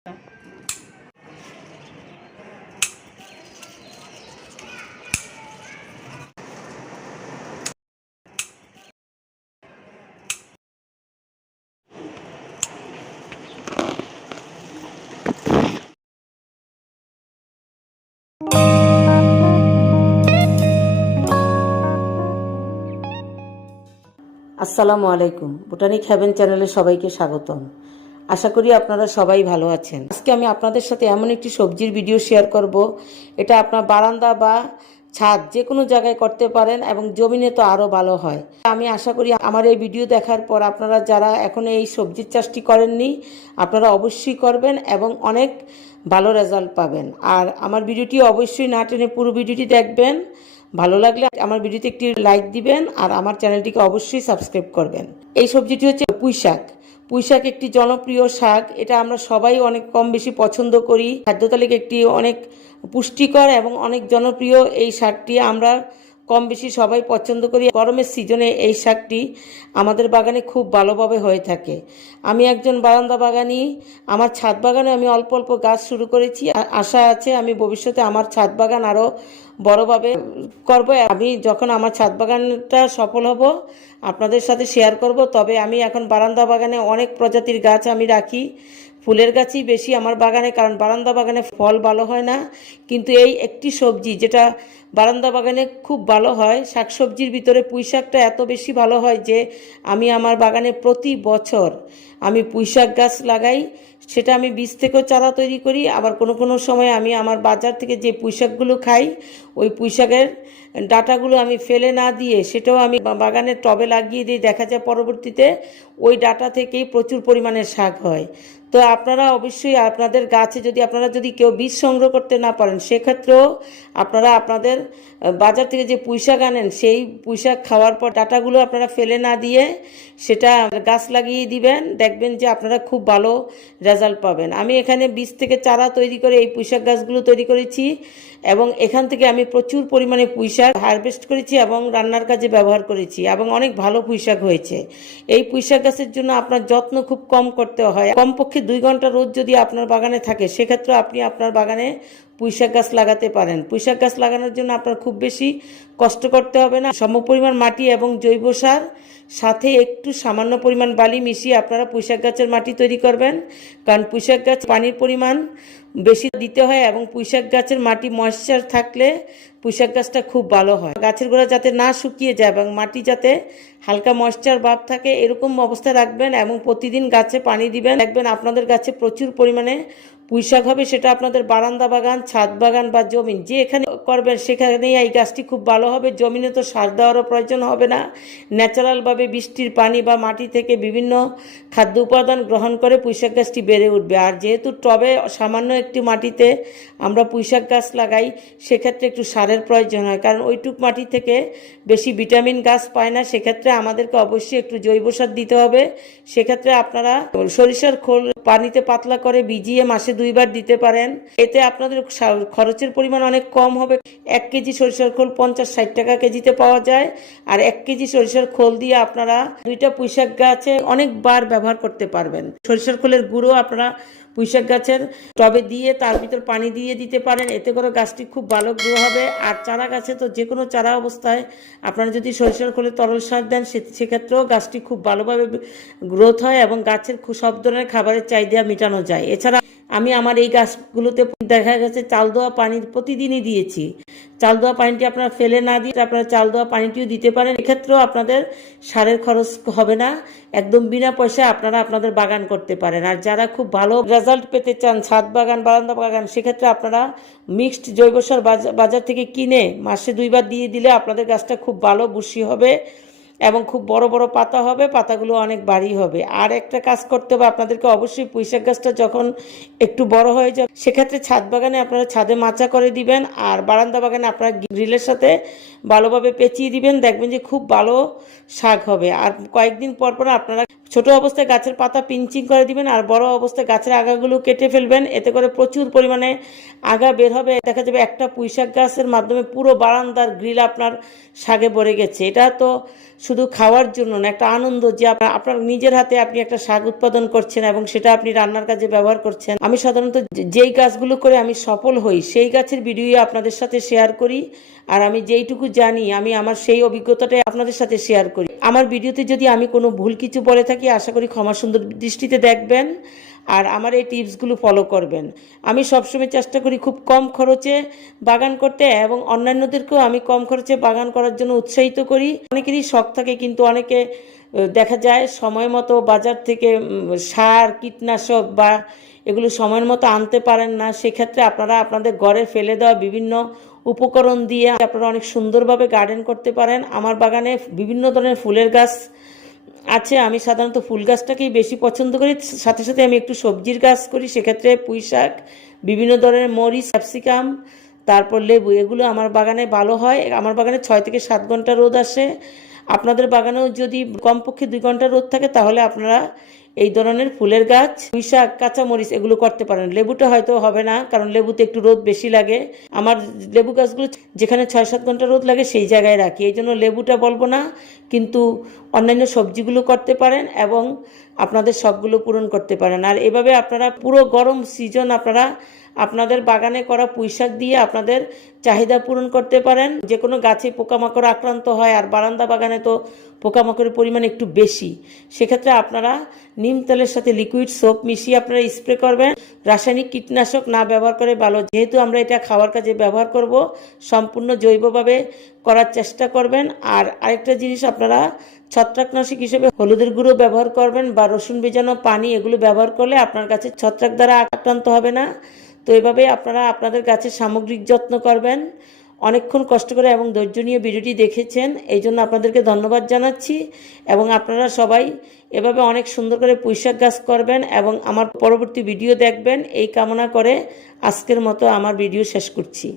আসসালামু আলাইকুম। Botanic haven চ্যানেলে সবাইকে স্বাগতম। আশা করি আপনারা সবাই ভালো আছেন। আজকে আমি আপনাদের সাথে এমন একটি সবজির ভিডিও শেয়ার করব, এটা আপনার বারান্দা বা ছাদ যে কোনো জায়গায় করতে পারেন এবং জমিনে তো আরও ভালো হয়। আমি আশা করি আমার এই ভিডিও দেখার পর আপনারা যারা এখনও এই সবজির চাষটি করেননি আপনারা অবশ্যই করবেন এবং অনেক ভালো রেজাল্ট পাবেন। আর আমার ভিডিওটি অবশ্যই না টেনে পুরো ভিডিওটি দেখবেন। ভালো লাগলে আমার ভিডিওতে একটি লাইক দিবেন আর আমার চ্যানেলটিকে অবশ্যই সাবস্ক্রাইব করবেন। এই সবজিটি হচ্ছে পুঁই শাক। পুঁই শাক একটি জনপ্রিয় শাক, এটা আমরা সবাই অনেক কম বেশি পছন্দ করি। খাদ্য তালিকা একটি অনেক পুষ্টিকর এবং অনেক জনপ্রিয় এই শাকটি আমরা কম বেশি সবাই পছন্দ করি। গরমের সিজনে এই শাকটি আমাদের বাগানে খুব ভালোভাবে হয়ে থাকে। আমি একজন বারান্দা বাগানি, আমার ছাদ বাগানে আমি অল্প অল্প গাছ শুরু করেছি। আশা আছে আমি ভবিষ্যতে আমার ছাদ বাগান আরও বড়ভাবে করব। আমি যখন আমার ছাদ বাগানটা সফল হব আপনাদের সাথে শেয়ার করব। তবে আমি এখন বারান্দা বাগানে অনেক প্রজাতির গাছ আমি রাখি। ফুলের গাছই বেশি আমার বাগানে, কারণ বারান্দা বাগানে ফল ভালো হয় না। কিন্তু এই একটি সবজি যেটা বারান্দা বাগানে খুব ভালো হয়, শাকসবজির ভিতরে পুঁই শাকটা এত বেশি ভালো হয় যে আমি আমার বাগানে প্রতি বছর আমি পুঁই শাক গাছ লাগাই। সেটা আমি বীজ থেকেও চারা তৈরি করি, আবার কোনো কোনো সময় আমি আমার বাজার থেকে যে পুঁই শাকগুলো খাই ওই পুঁই শাকের ডাঁটাগুলো আমি ফেলে না দিয়ে সেটাও আমি বাগানের টবে লাগিয়ে দিই। দেখা যায় পরবর্তীতে ওই ডাঁটা থেকেই প্রচুর পরিমাণে শাক হয়। তো আপনারা অবশ্যই আপনাদের গাছে আপনারা যদি কেউ বীজ সংগ্রহ করতে না পারেন সেক্ষেত্রেও আপনারা আপনাদের বাজার থেকে যে পুঁই শাক আনেন সেই পুঁই শাক খাওয়ার পর ডাঁটাগুলো আপনারা ফেলে না দিয়ে সেটা গাছ লাগিয়ে দিবেন, দেখবেন যে আপনারা খুব ভালো রেজাল্ট পাবেন। আমি এখানে বীজ থেকে চারা তৈরি করে এই পুঁই শাক গাছগুলো তৈরি করেছি এবং এখান থেকে আমি প্রচুর পরিমাণে পুঁই শাক হারভেস্ট করেছি এবং রান্নার কাজে ব্যবহার করেছি এবং অনেক ভালো পুঁই শাক হয়েছে। এই পুঁই শাক গাছের জন্য আপনার যত্ন খুব কম করতে হয়। কমপক্ষে 2 ঘন্টা রোদ যদি আপনার বাগানে থাকে সেক্ষেত্রে আপনি আপনার বাগানে পুঁই শাক গাছ লাগাতে পারেন। পুঁই শাক গাছ লাগানোর জন্য আপনার খুব বেশি কষ্ট করতে হবে না। সমপরিমাণ মাটি এবং জৈব সার সাথে একটু সামান্য পরিমাণ বালি মিশিয়ে আপনারা পুঁই শাক গাছের মাটি তৈরি করবেন, কারণ পুঁই শাক গাছ পানির পরিমাণ বেশি দিতে হয় এবং পুঁই শাক গাছের মাটি ময়েশ্চার থাকলে পুঁই শাক গাছটা খুব ভালো হয়। গাছের গোড়া যাতে না শুকিয়ে যায় এবং মাটি যাতে হালকা ময়েশ্চার ভাব থাকে এরকম অবস্থা রাখবেন এবং প্রতিদিন গাছে পানি দিবেন। দেখবেন আপনাদের গাছে প্রচুর পরিমাণে পুঁই শাক হবে। সেটা আপনাদের বারান্দা বাগান, ছাদ বাগান বা জমিন যে এখানে করবেন সেখানেই এই গাছটি খুব ভালো হবে। জমিনে তো সার দেওয়ারও প্রয়োজন হবে না, ন্যাচারালভাবে বৃষ্টির পানি বা মাটি থেকে বিভিন্ন খাদ্য উপাদান গ্রহণ করে পুঁই শাক গাছটি বেড়ে উঠবে। আর যেহেতু টবে সামান্য একটি মাটিতে আমরা পুঁই শাক গাছ লাগাই সেক্ষেত্রে একটু সারের প্রয়োজন হয়, কারণ ওইটুক মাটি থেকে বেশি ভিটামিন গাছ পায় না। সেক্ষেত্রে আমাদেরকে অবশ্যই একটু জৈব সার দিতে হবে। সেক্ষেত্রে আপনারা সরিষার খোল পানিতে পাতলা করে ভিজিয়ে মাসে 2 বার দিতে পারেন। এতে আপনাদের খরচের পরিমাণ অনেক কম হবে। 1 কেজি সরিষার খোল 50-60 টাকা কেজিতে পাওয়া যায়। আর 1 কেজি সরিষার খোল দিয়ে আপনারা 2টা পুঁই শাক গাছে অনেকবার ব্যবহার করতে পারবেন। সরিষার খোলের গুঁড়ো আপনারা পুঁই শাক গাছের টবে দিয়ে তার ভিতর পানি দিয়ে দিতে পারেন, এতে করে গাছটি খুব ভালো গ্রো হবে। আর চারা গাছে তো যে কোনো চারা অবস্থায় আপনারা যদি সরিষার খোলে তরল সার দেন সেক্ষেত্রেও গাছটি খুব ভালোভাবে গ্রোথ হয় এবং গাছের সব ধরনের খাবারের চাহিদা মেটানো যায়। এছাড়া আমি আমার এই গাছগুলোতে দেখা গেছে চাল দেওয়া পানি প্রতিদিনই দিয়েছি। চাল দেওয়া পানিটি আপনারা ফেলে না দিয়ে আপনারা চাল দেওয়া পানিটিও দিতে পারেন। এক্ষেত্রেও আপনাদের সারের খরচ হবে না, একদম বিনা পয়সায় আপনারা আপনাদের বাগান করতে পারেন। আর যারা খুব ভালো রেজাল্ট পেতে চান ছাদ বাগান, বারান্দা বাগান, সেক্ষেত্রে আপনারা মিক্সড জৈব সার বাজার থেকে কিনে মাসে 2 বার দিয়ে দিলে আপনাদের গাছটা খুব ভালো বুশি হবে এবং খুব বড় বড় পাতা হবে, পাতাগুলো অনেক ভারী হবে। আর একটা কাজ করতে হবে আপনাদেরকে, অবশ্যই পুঁই শাক গাছটা যখন একটু বড় হয়ে যাবে সেক্ষেত্রে ছাদ বাগানে আপনারা ছাদে মাচা করে দিবেন আর বারান্দা বাগানে আপনারা গ্রিলের সাথে ভালোভাবে পেঁচিয়ে দিবেন। দেখবেন যে খুব ভালো শাক হবে। আর কয়েকদিন পর পর আপনারা ছোট অবস্থায় গাছের পাতা পিঞ্চিং করে দিবেন আর বড় অবস্থায় গাছের আগাগুলো কেটে ফেলবেন। এতে করে প্রচুর পরিমাণে আগা বের হবে। দেখা যাবে একটা পুঁইশাক গাছের মাধ্যমে পুরো বারান্দার গ্রিল আপনার শাকে ভরে গেছে। এটা তো শুধু খাওয়ার জন্য না, একটা আনন্দ যে আপনার নিজের হাতে আপনি একটা শাক উৎপাদন করছেন এবং সেটা আপনি রান্নার কাজে ব্যবহার করছেন। আমি সাধারণত যেই গাছগুলো করে আমি সফল হই সেই গাছের ভিডিও আপনাদের সাথে শেয়ার করি, আর আমি যেইটুকু জানি আমি আমার সেই অভিজ্ঞতাটাই আপনাদের সাথে শেয়ার করি। আমার ভিডিওতে যদি আমি কোনো ভুল কিছু বলে থাকি আশা করি ক্ষমা সুন্দর দৃষ্টিতে দেখবেন আর আমার এই টিপসগুলো ফলো করবেন। আমি সবসময় চেষ্টা করি খুব কম খরচে বাগান করতে এবং অন্যান্যদেরকেও আমি কম খরচে বাগান করার জন্য উৎসাহিত করি। অনেকেরই শখ থাকে, কিন্তু অনেকে দেখা যায় সময় মতো বাজার থেকে সার কীটনাশক বা এগুলো সময়ের মতো আনতে পারেন না। সেক্ষেত্রে আপনারা আপনাদের ঘরে ফেলে দেওয়া বিভিন্ন উপকরণ দিয়ে আপনারা অনেক সুন্দরভাবে গার্ডেন করতে পারেন। আমার বাগানে বিভিন্ন ধরনের ফুলের গাছ আছে। আমি সাধারণত ফুল গাছটাকেই বেশি পছন্দ করি, সাথে সাথে আমি একটু সবজির গাছ করি। সেক্ষেত্রে পুঁই শাক, বিভিন্ন ধরনের মরিচ, ক্যাপসিকাম, তারপর লেবু, এগুলো আমার বাগানে ভালো হয়। আমার বাগানে 6 থেকে 7 ঘন্টা রোদ আসে। আপনাদের বাগানেও যদি কমপক্ষে 2 ঘন্টা রোদ থাকে তাহলে আপনারা এই ধরনের ফুলের গাছ, পুঁই শাক, কাঁচামরিচ এগুলো করতে পারেন। লেবুটা হয়তো হবে না, কারণ লেবুতে একটু রোদ বেশি লাগে। আমার লেবু গাছগুলো যেখানে 6-7 ঘন্টা রোদ লাগে সেই জায়গায় রাখি, এই জন্য লেবুটা বলবো না, কিন্তু অন্যান্য সবজিগুলো করতে পারেন এবং আপনাদের শখগুলো পূরণ করতে পারেন। আর এভাবে আপনারা পুরো গরম সিজন আপনারা আপনাদের বাগানে করা পুঁইশাক দিয়ে আপনাদের চাহিদা পূরণ করতে পারেন। যে কোনো গাছে পোকামাকড় আক্রান্ত হয়, আর বারান্দা বাগানে তো পোকামাকড়ের পরিমাণ একটু বেশি। সেক্ষেত্রে আপনারা নিম তেলের সাথে লিকুইড সোপ মিশিয়ে আপনারা স্প্রে করবেন। রাসায়নিক কীটনাশক না ব্যবহার করে ভালো, যেহেতু আমরা এটা খাওয়ার কাজে ব্যবহার করব, সম্পূর্ণ জৈবভাবে করার চেষ্টা করবেন। আর আরেকটা জিনিস, আপনারা ছত্রাকনাশক হিসেবে হলুদের গুঁড়ো ব্যবহার করবেন বা রসুন ভেজানো পানি, এগুলো ব্যবহার করলে আপনার গাছে ছত্রাক দ্বারা আক্রান্ত হবে না। তো এভাবে আপনারা আপনাদের গাছের সামগ্রিক যত্ন করবেন। অনেকক্ষণ কষ্ট করে এবং ধৈর্য নিয়ে ভিডিওটি দেখেছেন, এই জন্য আপনাদেরকে ধন্যবাদ জানাচ্ছি। এবং আপনারা সবাই এভাবে অনেক সুন্দর করে পুঁইশাক গাছ করবেন এবং আমার পরবর্তী ভিডিও দেখবেন, এই কামনা করে আজকের মতো আমার ভিডিও শেষ করছি।